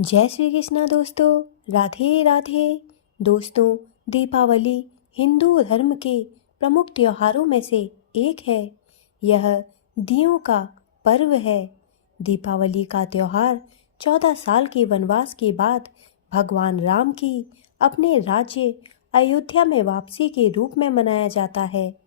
जय श्री कृष्णा दोस्तों। राधे राधे दोस्तों। दीपावली हिंदू धर्म के प्रमुख त्योहारों में से एक है। यह दियों का पर्व है। दीपावली का त्योहार 14 साल के वनवास के बाद भगवान राम की अपने राज्य अयोध्या में वापसी के रूप में मनाया जाता है।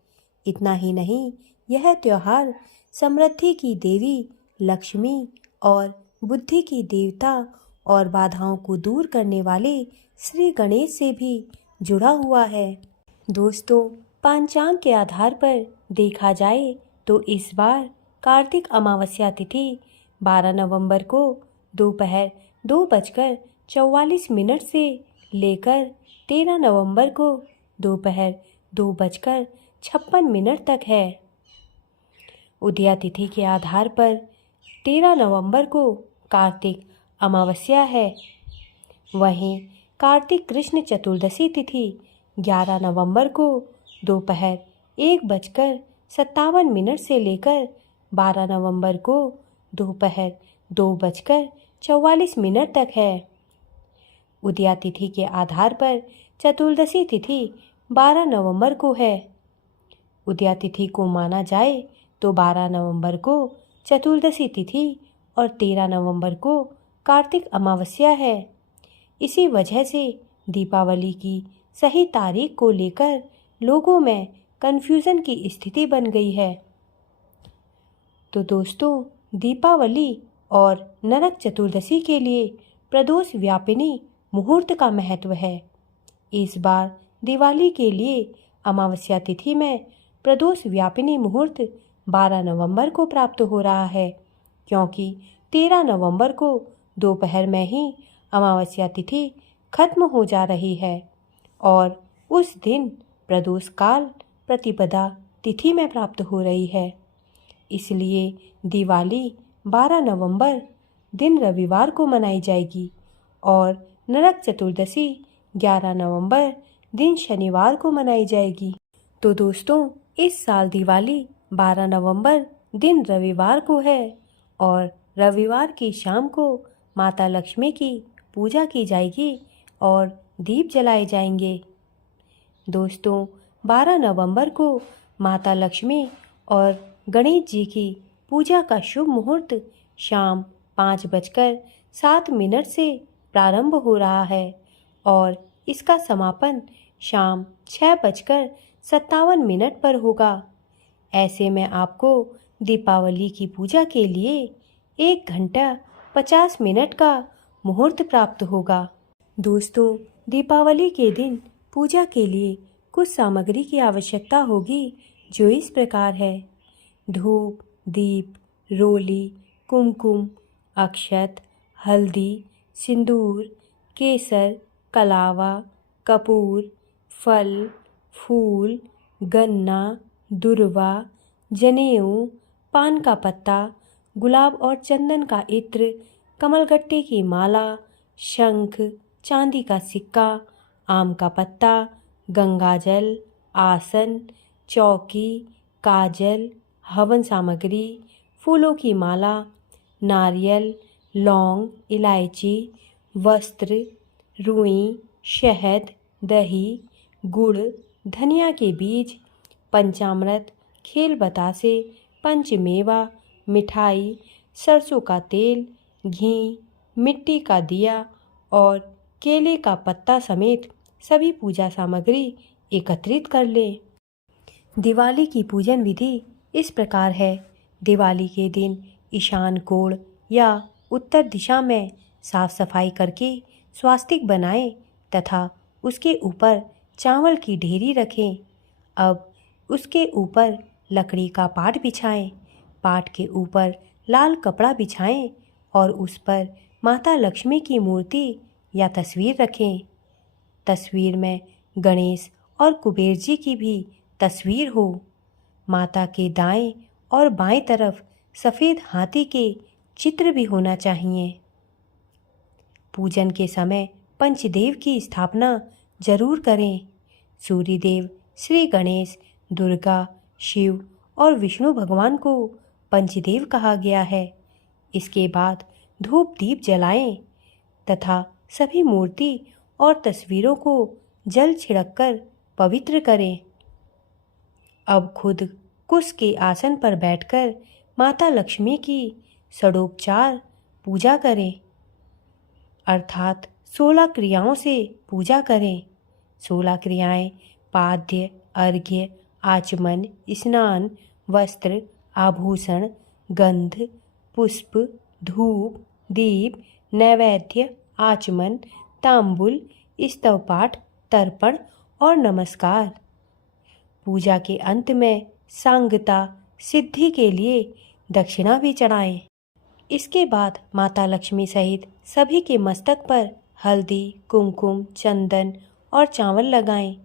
इतना ही नहीं, यह त्योहार समृद्धि की देवी लक्ष्मी और बुद्धि की देवता और बाधाओं को दूर करने वाले श्री गणेश से भी जुड़ा हुआ है। दोस्तों, पंचांग के आधार पर देखा जाए तो इस बार कार्तिक अमावस्या तिथि 12 नवंबर को दोपहर 2:44 से लेकर 13 नवंबर को दोपहर 2:56 तक है। उदया तिथि के आधार पर 13 नवंबर को कार्तिक अमावस्या है। वहीं कार्तिक कृष्ण चतुर्दशी तिथि 11 नवंबर को दोपहर 1:57 से लेकर 12 नवंबर को दोपहर 2:44 तक है। उदया तिथि के आधार पर चतुर्दशी तिथि 12 नवंबर को है। उदया तिथि को माना जाए तो 12 नवंबर को चतुर्दशी तिथि और 13 नवंबर को कार्तिक अमावस्या है। इसी वजह से दीपावली की सही तारीख को लेकर लोगों में कन्फ्यूज़न की स्थिति बन गई है। तो दोस्तों, दीपावली और नरक चतुर्दशी के लिए प्रदोष व्यापिनी मुहूर्त का महत्व है। इस बार दिवाली के लिए अमावस्या तिथि में प्रदोष व्यापिनी मुहूर्त 12 नवंबर को प्राप्त हो रहा है, क्योंकि 13 नवंबर को दोपहर में ही अमावस्या तिथि खत्म हो जा रही है और उस दिन प्रदोष काल प्रतिपदा तिथि में प्राप्त हो रही है। इसलिए दिवाली 12 नवंबर दिन रविवार को मनाई जाएगी और नरक चतुर्दशी 11 नवंबर दिन शनिवार को मनाई जाएगी। तो दोस्तों, इस साल दिवाली 12 नवंबर दिन रविवार को है और रविवार की शाम को माता लक्ष्मी की पूजा की जाएगी और दीप जलाए जाएंगे। दोस्तों, 12 नवंबर को माता लक्ष्मी और गणेश जी की पूजा का शुभ मुहूर्त शाम 5:07 से प्रारंभ हो रहा है और इसका समापन शाम 6:57 पर होगा। ऐसे में आपको दीपावली की पूजा के लिए 1 घंटा 50 मिनट का मुहूर्त प्राप्त होगा। दोस्तों, दीपावली के दिन पूजा के लिए कुछ सामग्री की आवश्यकता होगी, जो इस प्रकार है: धूप, दीप, रोली, कुमकुम, अक्षत, हल्दी, सिंदूर, केसर, कलावा, कपूर, फल, फूल, गन्ना, दुर्वा, जनेऊ, पान का पत्ता, गुलाब और चंदन का इत्र, कमलगट्टे की माला, शंख, चांदी का सिक्का, आम का पत्ता, गंगाजल, आसन, चौकी, काजल, हवन सामग्री, फूलों की माला, नारियल, लौंग, इलायची, वस्त्र, रुई, शहद, दही, गुड़, धनिया के बीज, पंचामृत, खेल बतासे, पंचमेवा, मिठाई, सरसों का तेल, घी, मिट्टी का दिया और केले का पत्ता समेत सभी पूजा सामग्री एकत्रित कर लें। दिवाली की पूजन विधि इस प्रकार है। दिवाली के दिन ईशान कोण या उत्तर दिशा में साफ सफाई करके स्वास्तिक बनाएं तथा उसके ऊपर चावल की ढेरी रखें। अब उसके ऊपर लकड़ी का पाट बिछाएं। पाट के ऊपर लाल कपड़ा बिछाएं और उस पर माता लक्ष्मी की मूर्ति या तस्वीर रखें। तस्वीर में गणेश और कुबेर जी की भी तस्वीर हो। माता के दाएं और बाएं तरफ सफ़ेद हाथी के चित्र भी होना चाहिए। पूजन के समय पंचदेव की स्थापना जरूर करें। सूर्यदेव, श्री गणेश, दुर्गा, शिव और विष्णु भगवान को पंचदेव कहा गया है। इसके बाद धूप दीप जलाएं। तथा सभी मूर्ति और तस्वीरों को जल छिड़ककर पवित्र करें। अब खुद कुश के आसन पर बैठकर माता लक्ष्मी की षडोपचार पूजा करें, अर्थात 16 क्रियाओं से पूजा करें। 16 क्रियाएं पाद्य, अर्घ्य, आचमन, स्नान, वस्त्र, आभूषण, गंध, पुष्प, धूप, दीप, नैवेद्य, आचमन, तांबुल, स्तव पाठ, तर्पण और नमस्कार। पूजा के अंत में सांगता सिद्धि के लिए दक्षिणा भी चढ़ाएं। इसके बाद माता लक्ष्मी सहित सभी के मस्तक पर हल्दी, कुमकुम, चंदन और चावल लगाएं।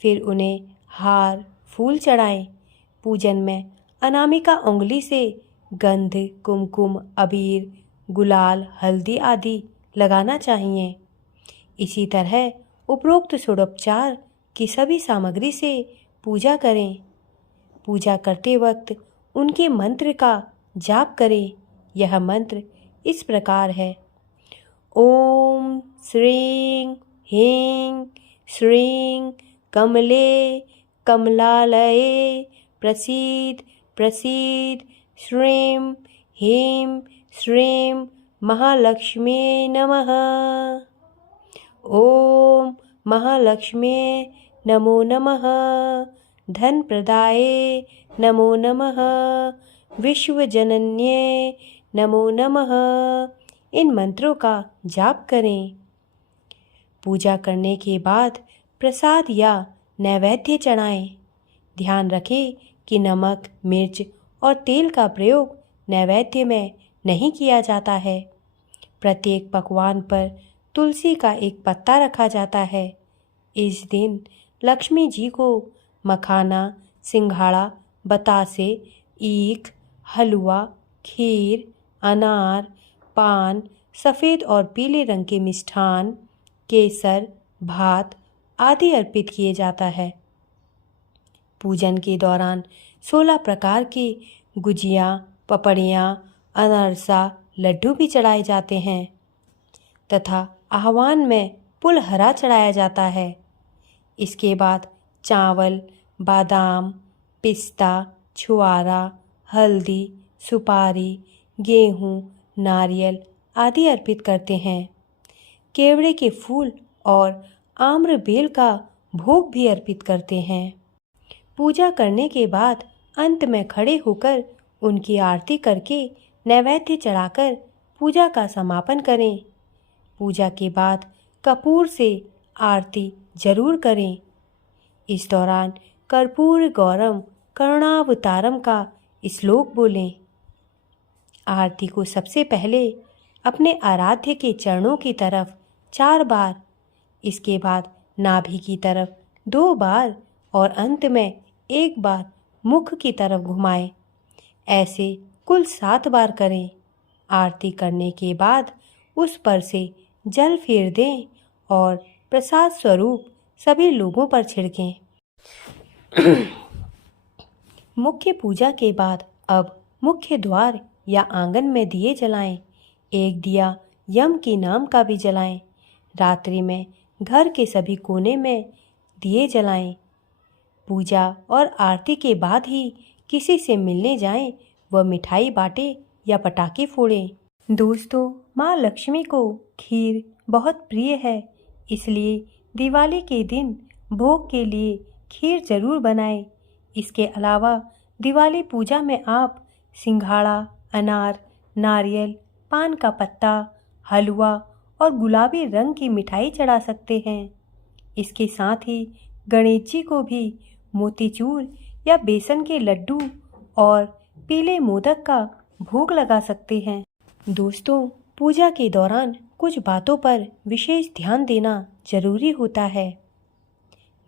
फिर उन्हें हार, फूल चढ़ाएं। पूजन में अनामिका उंगली से गंध, कुमकुम, अबीर, गुलाल, हल्दी आदि लगाना चाहिए। इसी तरह उपरोक्त षोडोपचार की सभी सामग्री से पूजा करें। पूजा करते वक्त उनके मंत्र का जाप करें। यह मंत्र इस प्रकार है: ओम श्रीं ह्रीं श्रीं कमले कमलालये प्रसीद प्रसीद श्रीं ह्रीं श्रीं महालक्ष्मी नमः। ओम महालक्ष्मी नमो नमः। धन प्रदाये नमो नमः। विश्वजनन्ये नमो नमः। इन मंत्रों का जाप करें। पूजा करने के बाद प्रसाद या नैवेद्य चढ़ाएं। ध्यान रखें कि नमक, मिर्च और तेल का प्रयोग नैवेद्य में नहीं किया जाता है। प्रत्येक पकवान पर तुलसी का एक पत्ता रखा जाता है। इस दिन लक्ष्मी जी को मखाना, सिंघाड़ा, बतासे, ईख, हलवा, खीर, अनार, पान, सफ़ेद और पीले रंग के मिष्ठान, केसर, भात आदि अर्पित किए जाता है। पूजन के दौरान 16 प्रकार के गुजिया, पपड़ियाँ, अनरसा, लड्डू भी चढ़ाए जाते हैं तथा आह्वान में पुलहरा चढ़ाया जाता है। इसके बाद चावल, बादाम, पिस्ता, छुआरा, हल्दी, सुपारी, गेहूँ, नारियल आदि अर्पित करते हैं। केवड़े के फूल और आम्र बेल का भोग भी अर्पित करते हैं। पूजा करने के बाद अंत में खड़े होकर उनकी आरती करके नैवेद्य चढ़ाकर पूजा का समापन करें। पूजा के बाद कपूर से आरती जरूर करें। इस दौरान कर्पूर गौरम करुणावतारम का श्लोक बोलें। आरती को सबसे पहले अपने आराध्य के चरणों की तरफ 4 बार, इसके बाद नाभि की तरफ 2 बार और अंत में 1 बार मुख की तरफ घुमाएं। ऐसे कुल 7 बार करें। आरती करने के बाद उस पर से जल फेर दें और प्रसाद स्वरूप सभी लोगों पर छिड़कें। मुख्य पूजा के बाद अब मुख्य द्वार या आंगन में दिए जलाएं। एक दिया यम के नाम का भी जलाएं। रात्रि में घर के सभी कोने में दिए जलाएं। पूजा और आरती के बाद ही किसी से मिलने जाएं व मिठाई बांटें या पटाखे फोड़ें। दोस्तों, माँ लक्ष्मी को खीर बहुत प्रिय है, इसलिए दिवाली के दिन भोग के लिए खीर जरूर बनाएं। इसके अलावा दिवाली पूजा में आप सिंघाड़ा, अनार, नारियल, पान का पत्ता, हलवा और गुलाबी रंग की मिठाई चढ़ा सकते हैं। इसके साथ ही गणेश जी को भी मोतीचूर या बेसन के लड्डू और पीले मोदक का भोग लगा सकते हैं। दोस्तों, पूजा के दौरान कुछ बातों पर विशेष ध्यान देना जरूरी होता है।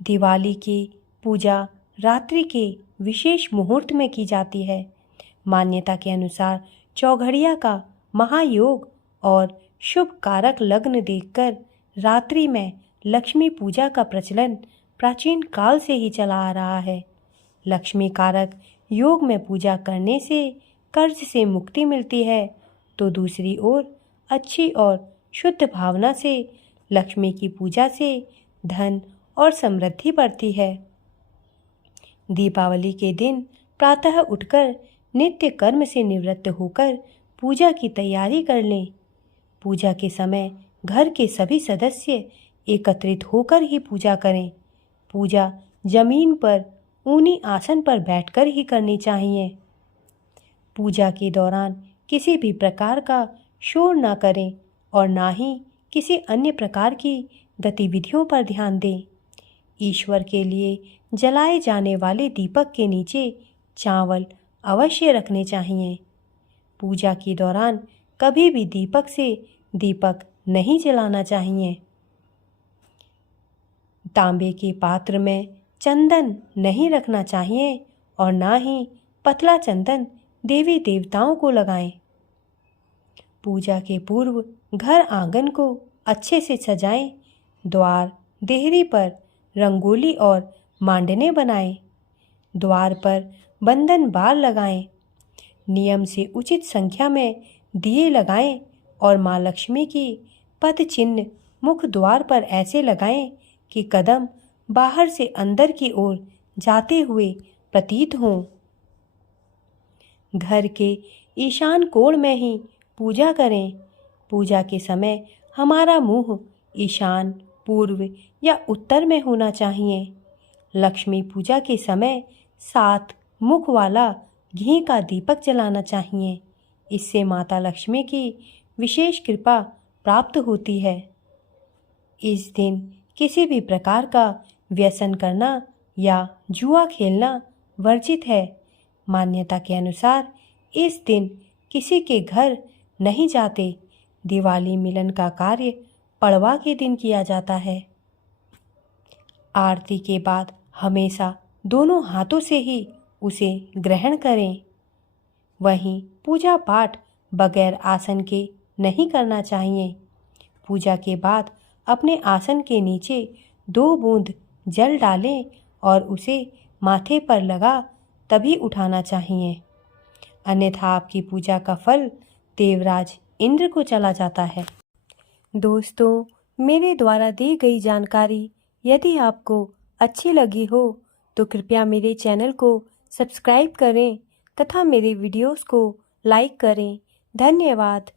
दिवाली की पूजा रात्रि के विशेष मुहूर्त में की जाती है। मान्यता के अनुसार चौघड़िया का महायोग और शुभ कारक लग्न देखकर रात्रि में लक्ष्मी पूजा का प्रचलन प्राचीन काल से ही चला आ रहा है। लक्ष्मी कारक योग में पूजा करने से कर्ज से मुक्ति मिलती है, तो दूसरी ओर अच्छी और शुद्ध भावना से लक्ष्मी की पूजा से धन और समृद्धि बढ़ती है। दीपावली के दिन प्रातः उठकर नित्य कर्म से निवृत्त होकर पूजा की तैयारी कर लें। पूजा के समय घर के सभी सदस्य एकत्रित होकर ही पूजा करें। पूजा जमीन पर ऊनी आसन पर बैठकर ही करनी चाहिए। पूजा के दौरान किसी भी प्रकार का शोर ना करें और ना ही किसी अन्य प्रकार की गतिविधियों पर ध्यान दें। ईश्वर के लिए जलाए जाने वाले दीपक के नीचे चावल अवश्य रखने चाहिए। पूजा के दौरान कभी भी दीपक से दीपक नहीं जलाना चाहिए। तांबे के पात्र में चंदन नहीं रखना चाहिए और ना ही पतला चंदन देवी देवताओं को लगाएं। पूजा के पूर्व घर आंगन को अच्छे से सजाएं। द्वार देहरी पर रंगोली और मांडने बनाएं। द्वार पर बंधन बार लगाएं। नियम से उचित संख्या में दिए लगाएं और माँ लक्ष्मी की पद चिन्ह मुख द्वार पर ऐसे लगाएं कि कदम बाहर से अंदर की ओर जाते हुए प्रतीत हों। घर के ईशान कोण में ही पूजा करें। पूजा के समय हमारा मुंह ईशान, पूर्व या उत्तर में होना चाहिए। लक्ष्मी पूजा के समय 7 मुख वाला घी का दीपक जलाना चाहिए। इससे माता लक्ष्मी की विशेष कृपा प्राप्त होती है। इस दिन किसी भी प्रकार का व्यसन करना या जुआ खेलना वर्जित है। मान्यता के अनुसार इस दिन किसी के घर नहीं जाते। दिवाली मिलन का कार्य पड़वा के दिन किया जाता है। आरती के बाद हमेशा दोनों हाथों से ही उसे ग्रहण करें। वहीं पूजा पाठ बगैर आसन के नहीं करना चाहिए। पूजा के बाद अपने आसन के नीचे 2 बूंद जल डालें और उसे माथे पर लगा तभी उठाना चाहिए, अन्यथा आपकी पूजा का फल देवराज इंद्र को चला जाता है। दोस्तों, मेरे द्वारा दी गई जानकारी यदि आपको अच्छी लगी हो तो कृपया मेरे चैनल को सब्सक्राइब करें तथा मेरे वीडियोस को लाइक करें। धन्यवाद।